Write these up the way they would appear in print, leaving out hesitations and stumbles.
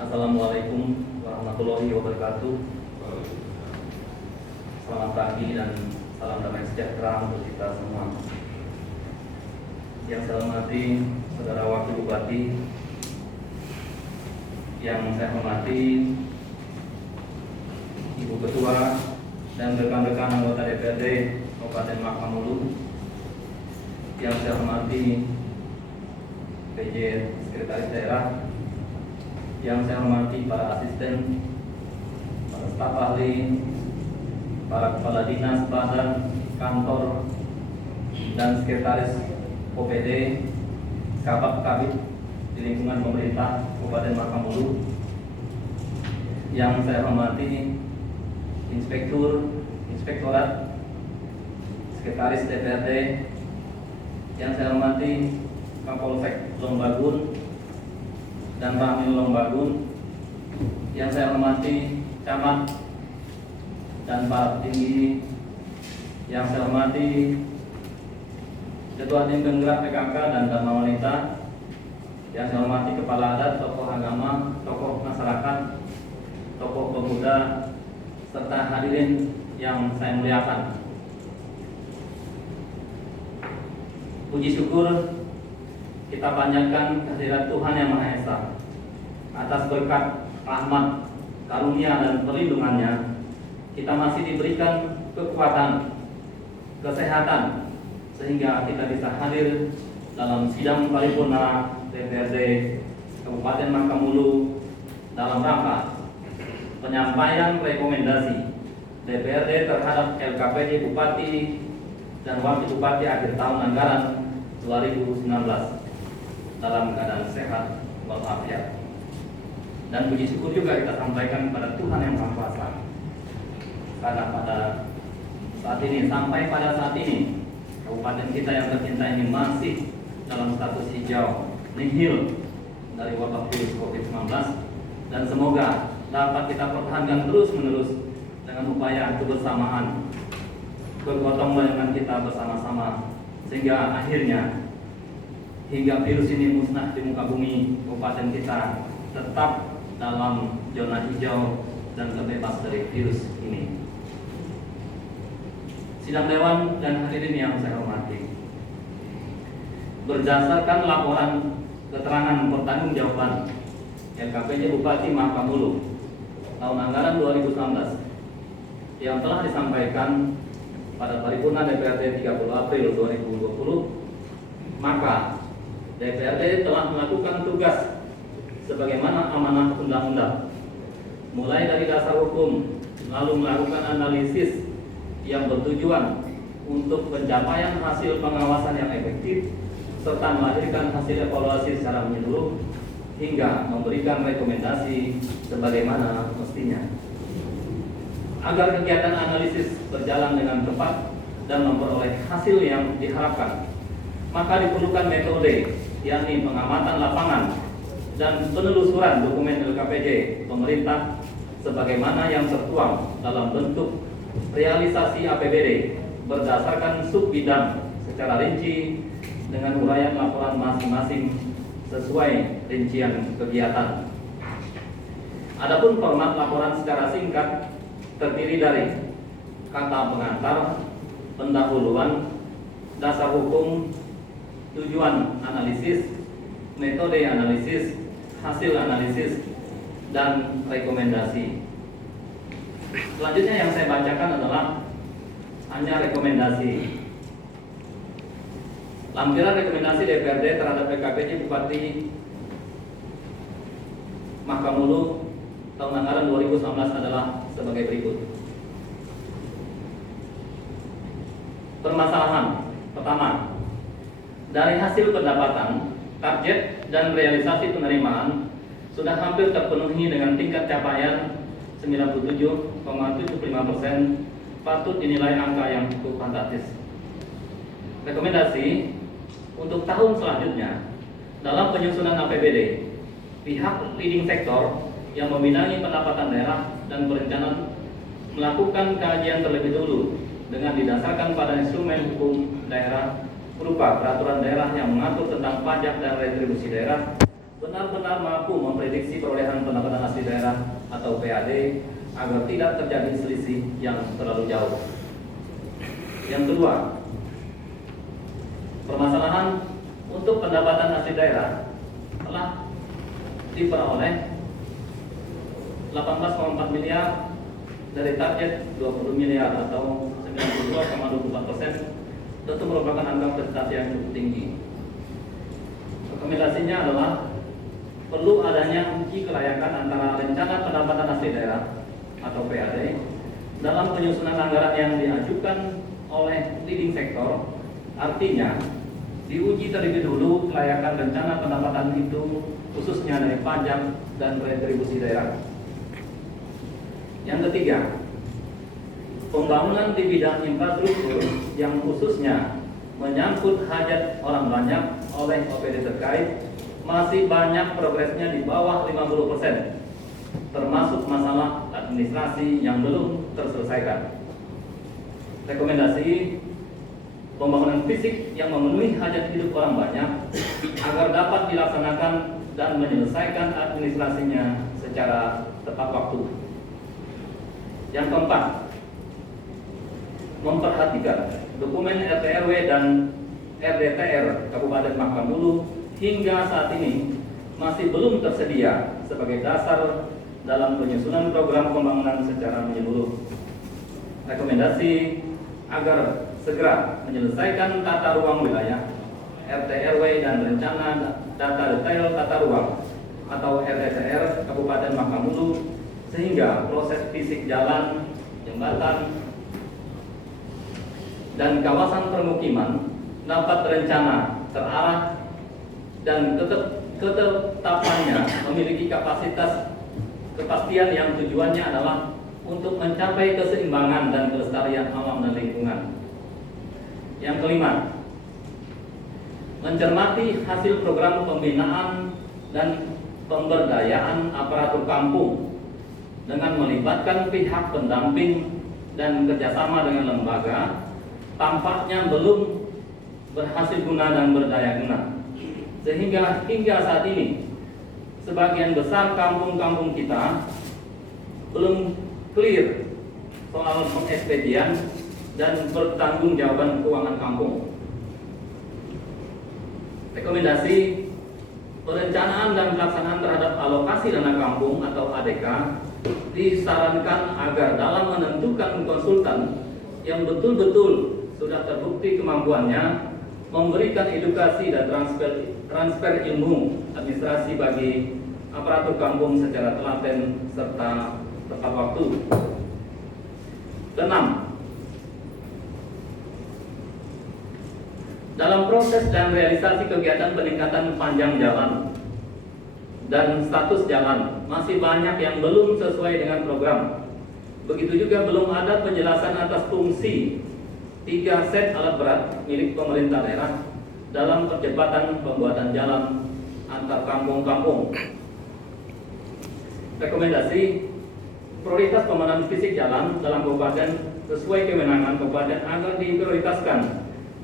Assalamualaikum warahmatullahi wabarakatuh. Selamat pagi dan salam damai sejahtera untuk kita semua. Yang saya hormati Saudara Wakil Bupati, yang saya hormati Ibu Ketua dan rekan-rekan anggota DPRD Kabupaten Makamulu, yang saya hormati PJ Sekretaris Daerah, yang saya hormati para asisten, para staf ahli, para kepala dinas, badan, kantor, dan sekretaris OPD, kabak-kabit di lingkungan pemerintah Kabupaten Makamulu, yang saya hormati inspektorat, sekretaris DPRD, yang saya hormati Kapolsek Lombagun dan Ramil Lombagun, yang saya hormati camat dan para petinggi, yang saya hormati Ketua Tim Penggerak PKK dan Dharma Wanita, yang saya hormati kepala adat, tokoh agama, tokoh masyarakat, tokoh pemuda, serta hadirin yang saya muliakan. Puji syukur kita panjatkan kehadirat Tuhan Yang Maha Esa atas berkat, rahmat, karunia, dan perlindungannya. Kita masih diberikan kekuatan, kesehatan, sehingga kita bisa hadir dalam sidang paripurna DPRD Kabupaten Makamulu dalam rangka penyampaian rekomendasi DPRD terhadap LKPD Bupati dan Wakil Bupati akhir tahun anggaran 2019 dalam keadaan sehat walafiat. Dan puji syukur juga kita sampaikan kepada Tuhan Yang Maha Kuasa, karena pada saat ini, sampai pada saat ini, kabupaten kita yang tercinta ini masih dalam status hijau, nihil dari wabah virus COVID-19, dan semoga dapat kita pertahankan terus-menerus dengan upaya kebersamaan, bergotong royong kita bersama-sama, sehingga akhirnya hingga virus ini musnah di muka bumi, kabupaten kita tetap dalam zona hijau dan terbebas dari virus ini. Sidang Dewan dan hadirin yang saya hormati, berdasarkan laporan keterangan pertanggungjawaban LKPD Bupati Makamulu tahun anggaran 2019 yang telah disampaikan pada paripurna DPRD 30 April 2020, maka DPRD telah melakukan tugas sebagaimana amanah undang-undang, mulai dari dasar hukum, lalu melakukan analisis yang bertujuan untuk pencapaian hasil pengawasan yang efektif, serta melahirkan hasil evaluasi secara menyeluruh, hingga memberikan rekomendasi sebagaimana mestinya. Agar kegiatan analisis berjalan dengan tepat dan memperoleh hasil yang diharapkan, maka diperlukan metode, yakni pengamatan lapangan dan penelusuran dokumen LKPD pemerintah sebagaimana yang tertuang dalam bentuk realisasi APBD berdasarkan sub bidang secara rinci dengan uraian laporan masing-masing sesuai rincian kegiatan. Adapun format laporan secara singkat terdiri dari kata pengantar, pendahuluan, dasar hukum, tujuan analisis, metode analisis, hasil analisis, dan rekomendasi. Selanjutnya yang saya bacakan adalah hanya rekomendasi. Lampiran rekomendasi DPRD terhadap LKPD Bupati Makamulu tahun anggaran 2019 adalah sebagai berikut. Permasalahan pertama, dari hasil pendapatan, target dan realisasi penerimaan sudah hampir terpenuhi dengan tingkat capaian 97,75%, patut dinilai angka yang cukup fantastis. Rekomendasi untuk tahun selanjutnya, dalam penyusunan APBD, pihak leading sektor yang membidangi pendapatan daerah dan perencanaan melakukan kajian terlebih dahulu dengan didasarkan pada instrumen hukum daerah berupa peraturan daerah yang mengatur tentang pajak dan retribusi daerah benar-benar mampu memprediksi perolehan pendapatan asli daerah atau PAD agar tidak terjadi selisih yang terlalu jauh. Yang kedua, permasalahan untuk pendapatan asli daerah telah diperoleh 18,4 miliar dari target 20 miliar atau 92,24%, tentu merupakan angka prestasi yang cukup tinggi. Rekomendasinya adalah perlu adanya uji kelayakan antara rencana pendapatan asli daerah atau PAD dalam penyusunan anggaran yang diajukan oleh leading sektor. Artinya, diuji terlebih dulu kelayakan rencana pendapatan itu khususnya dari pajak dan retribusi daerah. Yang ketiga, pembangunan di bidang infrastruktur yang khususnya menyangkut hajat orang banyak oleh OPD terkait masih banyak progresnya di bawah 50%, termasuk masalah administrasi yang belum terselesaikan. Rekomendasi pembangunan fisik yang memenuhi hajat hidup orang banyak agar dapat dilaksanakan dan menyelesaikan administrasinya secara tepat waktu. Yang keempat, memperhatikan dokumen RT/RW dan RDTR Kabupaten Mahkamulu hingga saat ini masih belum tersedia sebagai dasar dalam penyusunan program pembangunan secara menyeluruh. Rekomendasi agar segera menyelesaikan tata ruang wilayah, RT/RW dan rencana data detail tata ruang atau RDTR Kabupaten Mahkamulu sehingga proses fisik jalan, jembatan, dan kawasan permukiman dapat terencana, terarah, dan ketetapannya memiliki kepastian yang tujuannya adalah untuk mencapai keseimbangan dan kelestarian alam dan lingkungan. Yang kelima, mencermati hasil program pembinaan dan pemberdayaan aparatur kampung dengan melibatkan pihak pendamping dan kerjasama dengan lembaga tampaknya belum berhasil guna dan berdaya guna. Sehingga hingga saat ini sebagian besar kampung-kampung kita belum clear soal pengekspedian dan pertanggungjawaban keuangan kampung. Rekomendasi perencanaan dan pelaksanaan terhadap alokasi dana kampung atau ADK disarankan agar dalam menentukan konsultan yang betul-betul sudah terbukti kemampuannya memberikan edukasi dan transfer ilmu administrasi bagi aparatur kampung secara telaten serta tepat waktu. Keenam, dalam proses dan realisasi kegiatan peningkatan panjang jalan dan status jalan masih banyak yang belum sesuai dengan program. Begitu juga belum ada penjelasan atas fungsi 3 set alat berat milik pemerintah daerah dalam percepatan pembuatan jalan antar kampung-kampung. Rekomendasi prioritas pembangunan fisik jalan dalam kabupaten sesuai kewenangan kabupaten agar diprioritaskan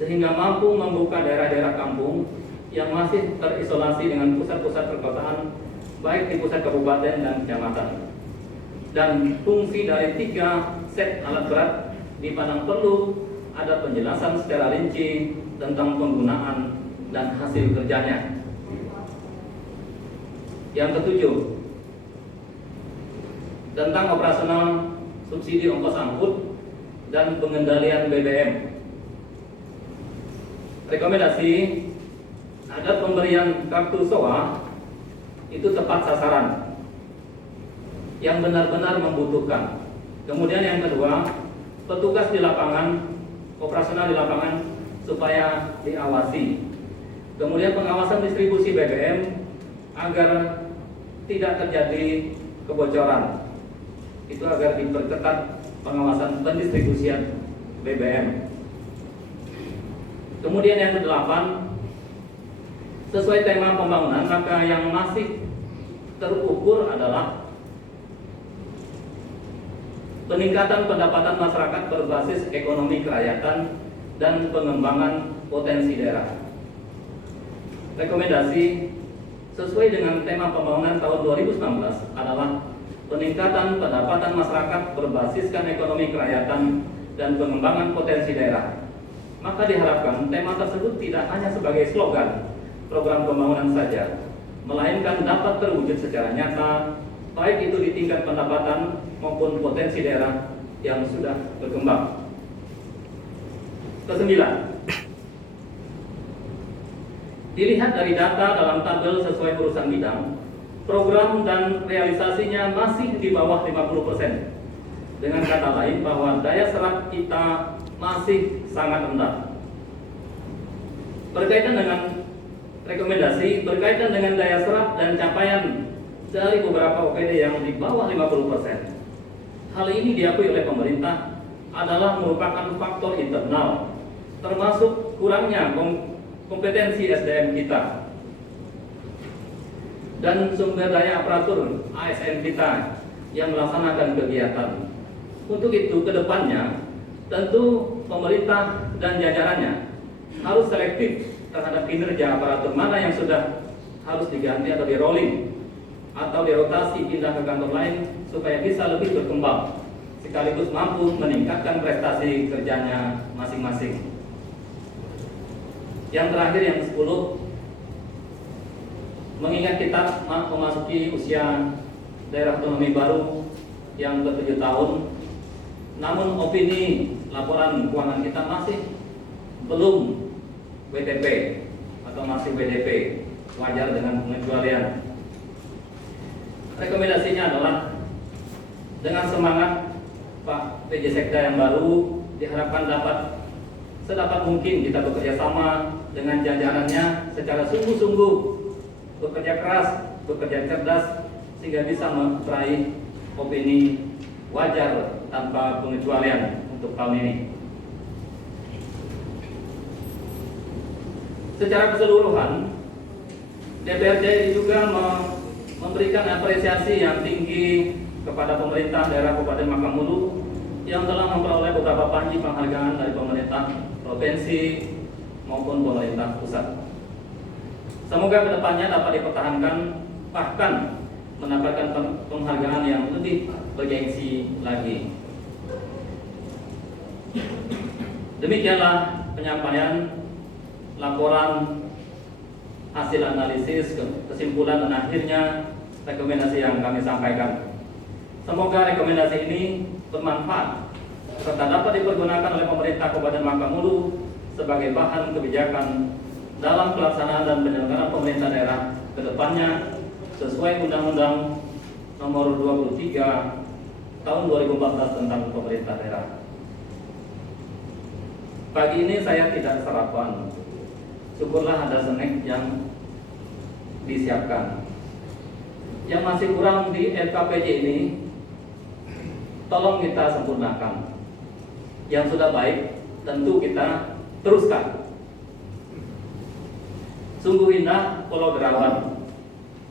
sehingga mampu membuka daerah-daerah kampung yang masih terisolasi dengan pusat-pusat perkotaan baik di pusat kabupaten dan kecamatan. Dan fungsi dari 3 set alat berat dipandang perlu ada penjelasan secara rinci tentang penggunaan dan hasil kerjanya. Yang ketujuh, tentang operasional subsidi ongkos angkut dan pengendalian BBM. Rekomendasi ada pemberian kartu SOA itu tepat sasaran yang benar-benar membutuhkan. Kemudian yang kedua, petugas di lapangan, operasional di lapangan supaya diawasi. Kemudian pengawasan distribusi BBM agar tidak terjadi kebocoran. Itu agar diperketat pengawasan pendistribusian BBM. Kemudian yang kedelapan, sesuai tema pembangunan, maka yang masih terukur adalah peningkatan pendapatan masyarakat berbasis ekonomi kerakyatan dan pengembangan potensi daerah. Rekomendasi sesuai dengan tema pembangunan tahun 2019 adalah peningkatan pendapatan masyarakat berbasiskan ekonomi kerakyatan dan pengembangan potensi daerah. Maka diharapkan tema tersebut tidak hanya sebagai slogan program pembangunan saja, melainkan dapat terwujud secara nyata, baik itu di tingkat pendapatan maupun potensi daerah yang sudah berkembang. Kesembilan, dilihat dari data dalam tabel sesuai urusan bidang, program dan realisasinya masih di bawah 50%. Dengan kata lain bahwa daya serap kita masih sangat rendah. Berkaitan dengan rekomendasi, berkaitan dengan daya serap dan capaian dari beberapa OPD yang di bawah 50%. Hal ini diakui oleh pemerintah adalah merupakan faktor internal, termasuk kurangnya kompetensi SDM kita dan sumber daya aparatur ASN kita yang melaksanakan kegiatan. Untuk itu, kedepannya tentu pemerintah dan jajarannya harus selektif terhadap kinerja aparatur mana yang sudah harus diganti atau di rolling atau dirotasi pindah ke kantor lain supaya bisa lebih berkembang sekaligus mampu meningkatkan prestasi kerjanya masing-masing. Yang terakhir, yang ke-10, mengingat kita memasuki usia daerah otonomi baru yang ke-7 tahun, namun opini laporan keuangan kita masih belum WTP atau masih WDP, wajar dengan pengecualian. Rekomendasinya adalah dengan semangat Pak PJ Sekda yang baru diharapkan dapat sedapat mungkin kita bekerja sama dengan jajarannya secara sungguh-sungguh, bekerja keras, bekerja cerdas sehingga bisa meraih opini wajar tanpa pengecualian untuk tahun ini. Secara keseluruhan, DPRD juga memberikan apresiasi yang tinggi kepada pemerintah daerah Kabupaten Makamulu yang telah memperoleh beberapa panji penghargaan dari pemerintah provinsi maupun pemerintah pusat. Semoga kedepannya dapat dipertahankan, bahkan mendapatkan penghargaan yang lebih bergengsi lagi. Demikianlah penyampaian laporan hasil analisis, kesimpulan dan akhirnya rekomendasi yang kami sampaikan. Semoga rekomendasi ini bermanfaat serta dapat dipergunakan oleh pemerintah Kabupaten Makamulu sebagai bahan kebijakan dalam pelaksanaan dan penyelenggaraan pemerintah daerah ke depannya sesuai Undang-Undang Nomor 23 Tahun 2014 tentang pemerintah daerah. Pagi ini saya tidak sarapan. Syukurlah ada snack yang disiapkan. Yang masih kurang di LKPJ ini tolong kita sempurnakan. Yang sudah baik tentu kita teruskan. Sungguh indah Pulau Derawan,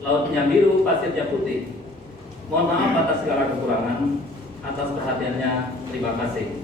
lautnya biru, pasirnya putih. Mohon maaf atas segala kekurangan. Atas perhatiannya, terima kasih.